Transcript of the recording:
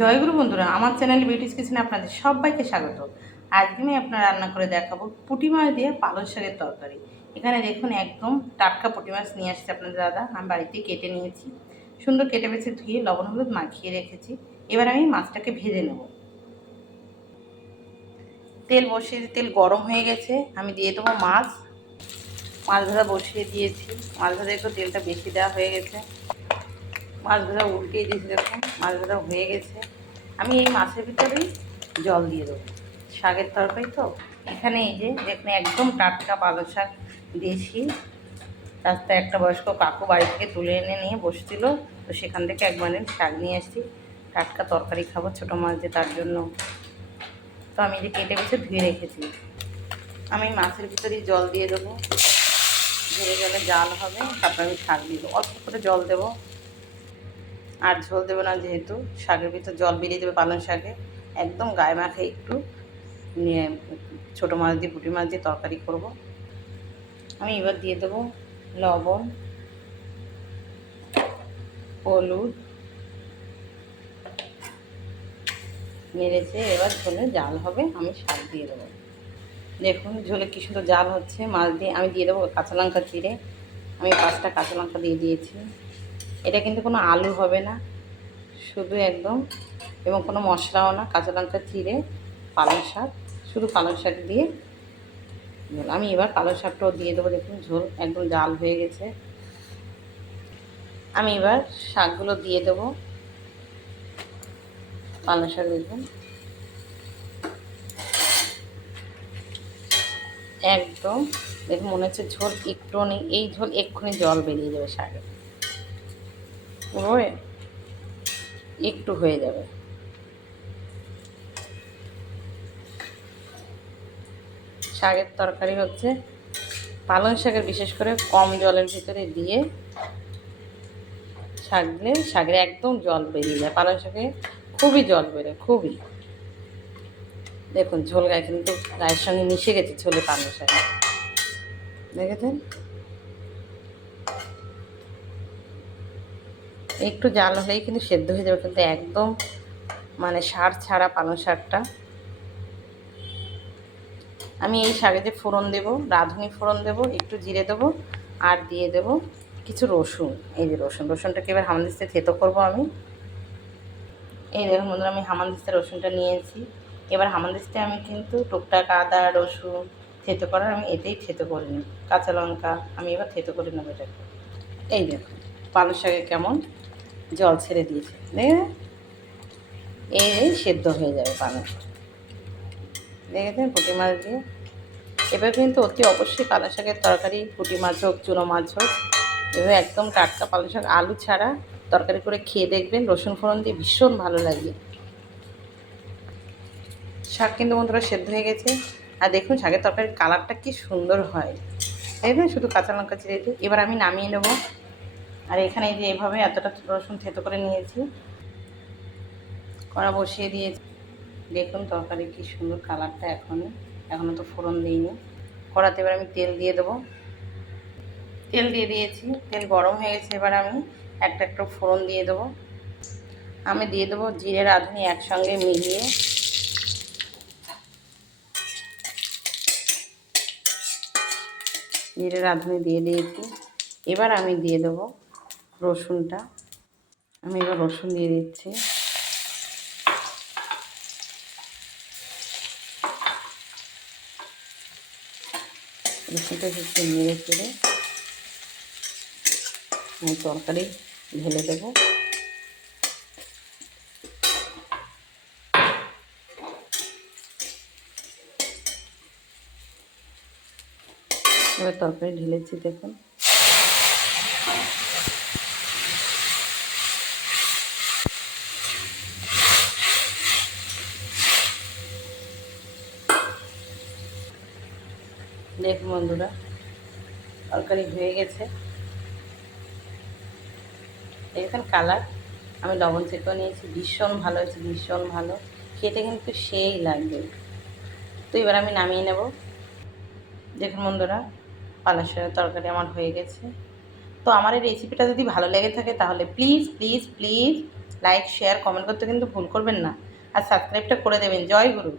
জয়গুরু বন্ধুরা, আমার channel beauties কিচেনে আপনাদের সবাইকে স্বাগত। আজকে আমি আপনার রান্না করে দেখাবো পুঁটি মাছ দিয়ে পালং শাকের তরকারি। এখানে দেখুন একদম টাটকা পুঁটি মাছ নিয়ে আসছে আপনাদের দাদা। আমি বাড়িতেই কেটে নিয়েছি, সুন্দর কেটে বেছে ধুয়ে লবণ হলুদ মাখিয়ে রেখেছি। এবার আমি মাছটাকে ভেজে নেব। তেল গরম হয়ে গেছে, আমি দিয়ে দেবো মাছ ভাজা বসিয়ে দিয়েছি। মাছ ভাজা একটু তেলটা বেশি দেওয়া হয়ে গেছে। মাছ ভাজা উল্টিয়ে দিয়েছি, দেখুন মাছ ভাজা হয়ে গেছে। আমি এই মাছের ভিতরেই জল দিয়ে দেবো, শাকের তরকারি তো। এখানে এই যে দেখুন একদম টাটকা পালং শাক দেশি, রাস্তায় একটা বয়স্ক কাকু বাড়ি থেকে তুলে এনে নিয়ে বসছিল, তো সেখান থেকে একবার শাক নিয়ে আসছি। টাটকা তরকারি খাবো ছোটো মাছ যে, তার জন্য। তো আমি যে কেটে বেছে ধুয়ে রেখেছি, আমি মাছের ভিতরেই জল দিয়ে দেবো। ধীরে জলে জাল হবে, তারপর আমি শাক দিয়ে দেবো। অল্প করে জল দেবো, আর ঝোল দেবো না, যেহেতু শাকের ভিতর জল বেরিয়ে দেবে পালং শাকে। একদম গায়ে মাখে একটু নিয়ে ছোটো মাছ দিয়ে পুঁটি মাছ দিয়ে তরকারি করব। আমি এবার দিয়ে দেবো লবণ, হলুদ, নেড়েছে। এবার ঝোলে জাল হবে, আমি শাক দিয়ে দেবো। দেখুন ঝোলে কী সুন্দর জাল হচ্ছে। মাছ দিয়ে আমি দিয়ে দেবো কাঁচা লঙ্কা চিড়ে। আমি 5টা কাঁচা লঙ্কা দিয়ে দিয়েছি। এটা কিন্তু কোনো আলু হবে না, শুধু একদম, এবং কোনো মশলাও না, কাঁচা লঙ্কা চিড়ে পালং শাক, শুধু পালং শাক দিয়ে ঝোল। আমি এবার পালং শাকটাও দিয়ে দেবো। দেখুন ঝোল একদম জাল হয়ে গেছে। আমি এবার শাকগুলো দিয়ে দেবো। পালং শাক দেখুন একদম, দেখুন মনে হচ্ছে ঝোল একটু নেই। এই ঝোল এক্ষুনি জল বেরিয়ে যাবে, শাকে পুরো একটু হয়ে যাবে। শাকের তরকারি হচ্ছে পালং শাকের বিশেষ করে কম জলের ভিতরে দিয়ে শাক দিলে শাকের একদম জল বেরিয়ে যায়। পালং শাকে খুবই জল বেরোয়, খুবই। দেখুন ঝোল গায়ে কিন্তু গায়ের সঙ্গে মিশে গেছে ঝোলে পালং শাক, দেখেছেন? একটু জাল হলেই কিন্তু সেদ্ধ হয়ে যাবে, কিন্তু একদম মানে সার ছাড়া পালং শাকটা। আমি এই শাকে যে ফোড়ন দেবো, রাঁধুনি ফোড়ন দেবো, একটু জিরে দেবো, আর দিয়ে দেবো কিছু রসুন। এই যে রসুনটাকে এবার হামানদিস্তে থেতো করবো আমি। এই দেখুন বন্ধুরা, আমি হামানদিস্তে রসুনটা নিয়েছি। এবার হামানদিস্তে আমি কিন্তু টুকটাক আদা রসুন থেতো করার, আমি এতেই থেতো করে নিই। কাঁচা লঙ্কা আমি এবার থেতো করে নেবো এটাকে। এই দেখুন পালং শাকে কেমন জল ছেড়ে দিয়েছে, দেখে এই সেদ্ধ হয়ে যাবে পালং শাক, দেখেছেন পুঁটি মাছ দিয়ে। এবার কিন্তু অতি অবশ্যই পালং শাকের তরকারি, পুঁটি মাছ হোক চুনো মাছ হোক, এবার একদম টাটকা পালং শাক আলু ছাড়া তরকারি করে খেয়ে দেখবেন, রসুন ফোড়ন দিয়ে ভীষণ ভালো লাগে। শাক কিন্তু বন্ধুরা সেদ্ধ হয়ে গেছে। আর দেখুন শাকের তরকারির কালারটা কি সুন্দর হয়, দেখবেন শুধু কাঁচা লঙ্কা চিড়ে দিয়ে। এবার আমি নামিয়ে নেব। আর এখানে এই যে এভাবে এতটা রসুন থেতো করে নিয়েছি, কড়া বসিয়ে দিয়েছি। দেখুন তরকারি কি সুন্দর কালারটা, এখনও তো ফোড়ন দিইনি। কড়াতে এবার আমি তেল দিয়ে দেবো। তেল দিয়ে দিয়েছি, তেল গরম হয়ে গেছে। এবার আমি একটা একটা ফোড়ন দিয়ে দেবো। আমি দিয়ে দেবো জিরে রাঁধুনি একসঙ্গে মিলিয়ে। জিরে রাঁধুনি দিয়ে দিয়েছি। এবার আমি দিয়ে দেবো রসুনটা। আমি এবার রসুন দিয়ে দিচ্ছি। রসুনটা একটু নেড়ে চেড়ে আমি তরকারি ঢেলে দেবো। এবার তরকারি ঢেলেছি, দেখুন দেখুন বন্ধুরা তরকারি হয়ে গেছে, দেখেছেন কালার। আমি লবণ চেপে নিয়েছি, ভীষণ ভালো হয়েছে, ভীষণ ভালো খেতে কিন্তু সেই লাগবে। তো এবার আমি নামিয়ে নেব। দেখুন বন্ধুরা পালং শাকের তরকারি আমার হয়ে গেছে। তো আমার এই রেসিপিটা যদি ভালো লেগে থাকে তাহলে please please please like share comment করতে কিন্তু ভুল করবেন না, আর সাবস্ক্রাইবটা করে দেবেন। জয় গুরু।